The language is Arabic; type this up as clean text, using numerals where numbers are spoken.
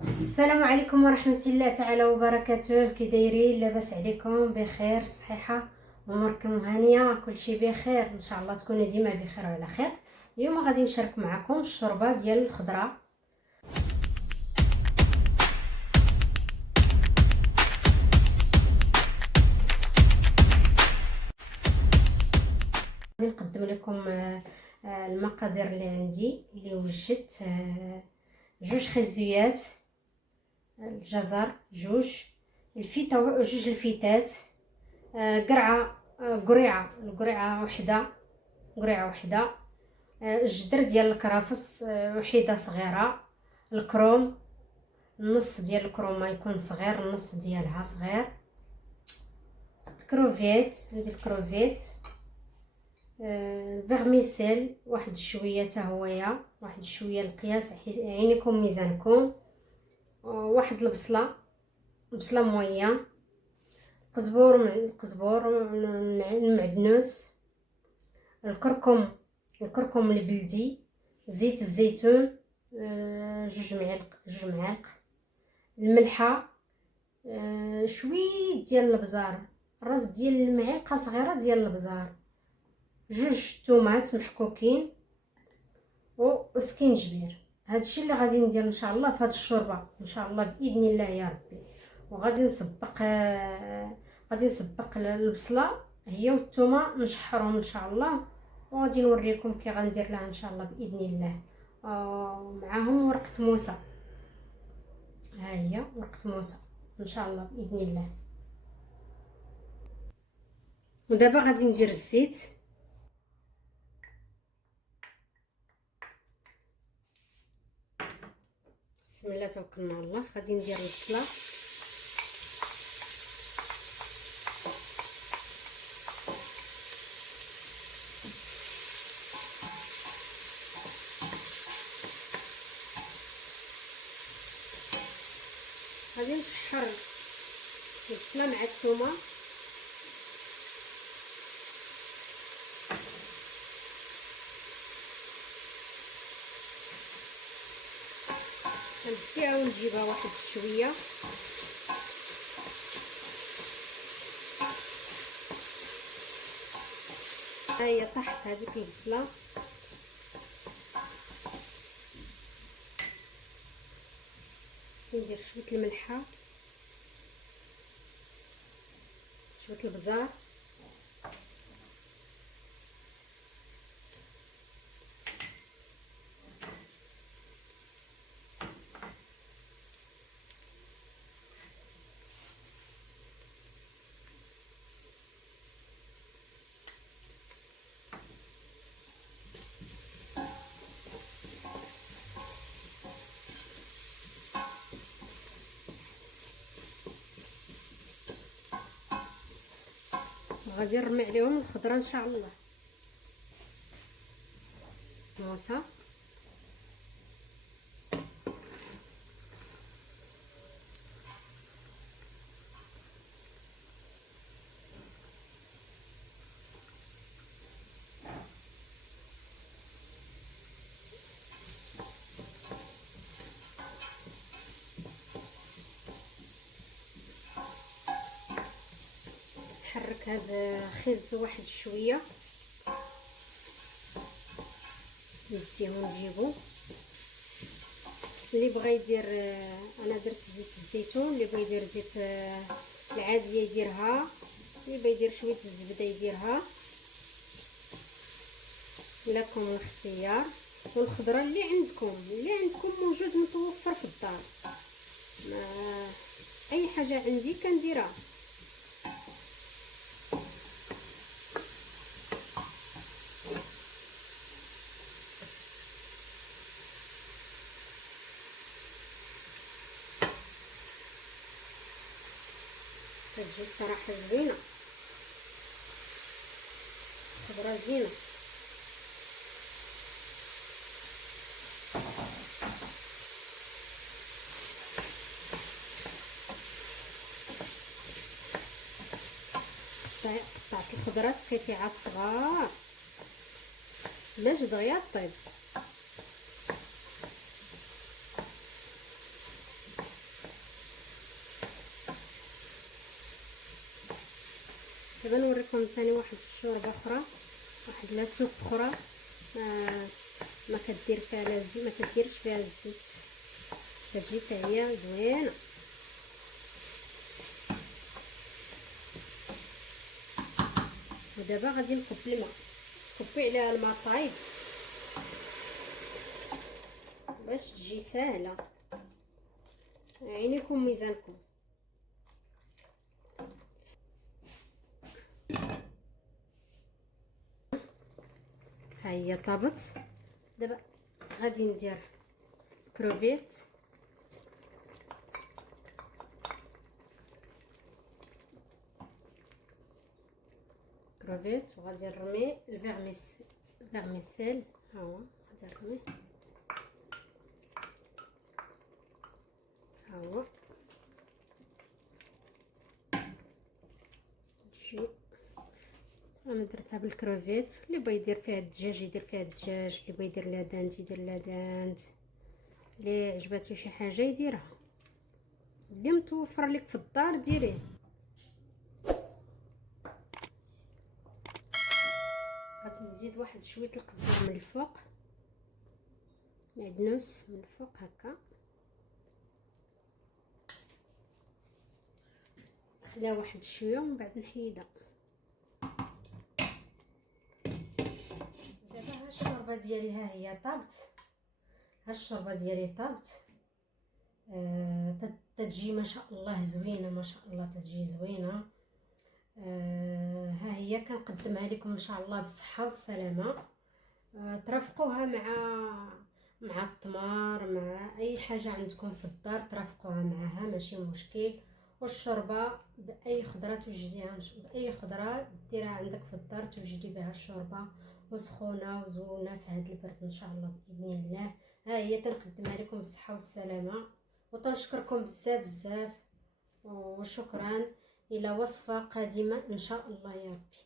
السلام عليكم ورحمة الله تعالى وبركاته. كي دايرين؟ لاباس عليكم؟ بخير؟ صحيحة؟ اموركم هانية؟ كل شيء بخير ان شاء الله، تكونوا ديما بخير وعلى خير. اليوم غادي نشارك معكم الشوربه ديال الخضره. غادي نقدم لكم المقادير اللي عندي، اللي وجدت جوج خزيات الجزر، جوج الفيتات، قريعه وحده، الجدر ديال الكرافس وحده صغيره، الكروم النص ديال الكرومه يكون صغير، النص ديالها صغير، الكروفيت عندي الكروفيت، فيرميسيل واحد شويه حتى هويا، واحد شويه القياس عينيكم ميزانكم، واحد البصله مويه، القزبور المعدنوس، الكركم البلدي، زيت الزيتون جوج معالق، الملحه، شويه ديال الابزار، راس ديال المعلقه صغيره ديال الابزار، جوج طوماط محكوكين وسكينجبير. هادشي اللي غادي ندير ان شاء الله في هاد الشوربه ان شاء الله باذن الله يا ربي. وغادي نسبق البصله هي والثومه، نشحرهم ان شاء الله، وغادي نوريكم كي غندير لها ان شاء الله باذن الله. معاهم ورقه موسى، ها هي ورقه موسى ان شاء الله باذن الله. ودابا غادي ندير الزيت، بسم الله توكلنا على الله. غادي ندير البصله، غادي نشحر البصله مع الثومه، غنبديها ونجيبها واحد شويه، ها هي طاحت هذيك البصله. ندير شويه الملحه، شويه البزار، غادي نرمي عليهم الخضره ان شاء الله. موسى، نحرك هذا خز واحد شويه، نديه ونجيبو. اللي بغى يدير، انا درت زيت الزيتون، اللي بغى يدير زيت العاديه يديرها، اللي بغى يدير شويه الزبده يديرها، لكم الاختيار. والخضره اللي عندكم موجود متوفر في الدار، اي حاجه عندي كنديرها. كتجي الصراحه زوينه، خضره زينه. قطعت الخضرات قطيعات صغار باش دغيا طيب. دابا نوريكم ثاني واحد الشوربه اخرى، واحد لا سوب اخرى ما كدير فيها لا زيت، ما كديرش فيها الزيت، كتجي حتى هي زوينه. ودابا غادي نكب الماء، تكبي عليها الماء طايب باش تجي ساهله. عينيكم ميزانكم. ها هي طابت. دابا غادي ندير كروفيت، وغادي نرمي الفيرميسيل. ها هو غادي نرميه، ها هو تجي. انا درتها بالكروفيت، اللي بغى يدير فيها الدجاج يدير فيها الدجاج، اللي بغى يدير لادانت يدير لادانت، اللي عجباتو شي حاجه يديرها، اللي متوفر لك في الدار ديريه. غادي نزيد واحد شويه القزبر من الفوق، معدنوس من الفوق هكا، نخليها واحد شويه ومن بعد نحيدها. دابا ها الشوربه ديالي ها هي طابت، ها الشوربه ديالي طابت. تتجي ما شاء الله زوينه، ما شاء الله تتجي زوينه. ها هي كنقدمها لكم ان شاء الله بالصحه والسلامه. ترافقوها مع التمر، مع اي حاجه عندكم في الدار ترافقوها معها ماشي مشكل. والشوربه باي خضره توجديها، باي خضره ديرها عندك في الدار توجدي بها الشوربه، وسخونه وزوينه في هذا البرد ان شاء الله باذن الله. ها هي تنقدمها لكم بالصحه والسلامه، وتنشكركم بزاف بزاف، وشكرا. الى وصفه قادمه ان شاء الله يا ربي.